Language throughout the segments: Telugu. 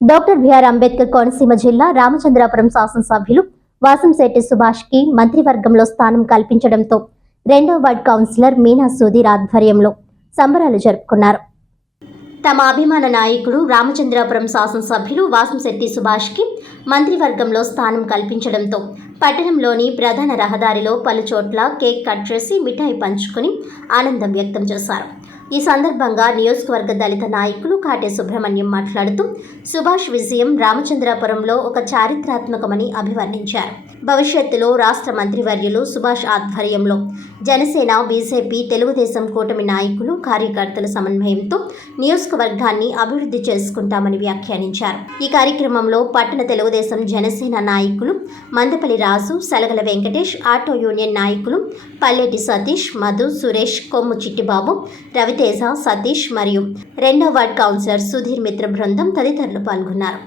డాక్టర్ బిఆర్ అంబేద్కర్ కోనసీమ జిల్లా రామచంద్రాపురం శాసనసభ్యులు వాసంశెట్టి సుభాష్కి మంత్రివర్గంలో స్థానం కల్పించడంతో రెండో వార్డ్ కౌన్సిలర్ మీనా సుధీర్ ఆధ్వర్యంలో సంబరాలు జరుపుకున్నారు. తమ అభిమాన నాయకుడు రామచంద్రాపురం శాసనసభ్యులు వాసంశెట్టి సుభాష్కి మంత్రివర్గంలో స్థానం కల్పించడంతో పట్టణంలోని ప్రధాన రహదారిలో పలు చోట్ల కేక్ కట్ చేసి మిఠాయి పంచుకుని ఆనందం వ్యక్తం చేశారు. ఈ సందర్భంగా నియోజకవర్గ దళిత నాయకులు కాటే సుబ్రహ్మణ్యం మాట్లాడుతూ సుభాష్ విజయం రామచంద్రాపురంలో ఒక చారిత్రాత్మకమని అభివర్ణించారు. భవిష్యత్తులో రాష్ట్ర మంత్రివర్యులు సుభాష్ ఆధ్వర్యంలో జనసేన బీజేపీ తెలుగుదేశం కూటమి నాయకులు కార్యకర్తల సమన్వయంతో నియోజకవర్గాన్ని అభివృద్ధి చేసుకుంటామని వ్యాఖ్యానించారు. ఈ కార్యక్రమంలో పట్టణ తెలుగుదేశం జనసేన నాయకులు మందపల్లి రాజు సలగల వెంకటేష్ ఆటో యూనియన్ నాయకులు పల్లెటి సతీష్ మధు సురేష్ కొమ్ము చిట్టిబాబు రవితేజ సతీష్ మరియు రెండో వార్డ్ కౌన్సిలర్ సుధీర్ మిత్ర బృందం తదితరులు పాల్గొన్నారు.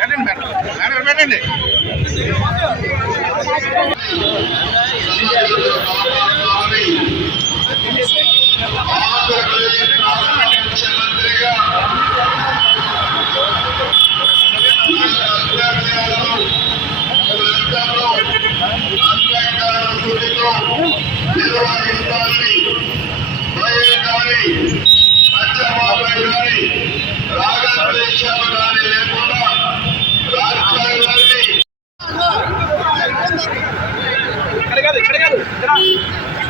పెట్టండి మేడం. పెట్టండి.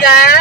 guys.